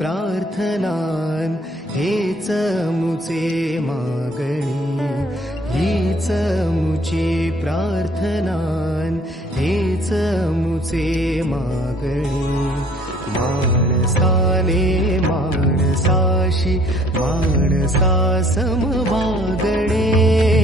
प्रार्थनान हेच मुचे मागणी, हीच मुची प्रार्थनान हेच मुचे मागणी. माणसाने माणसाशी माणसा समवागणे,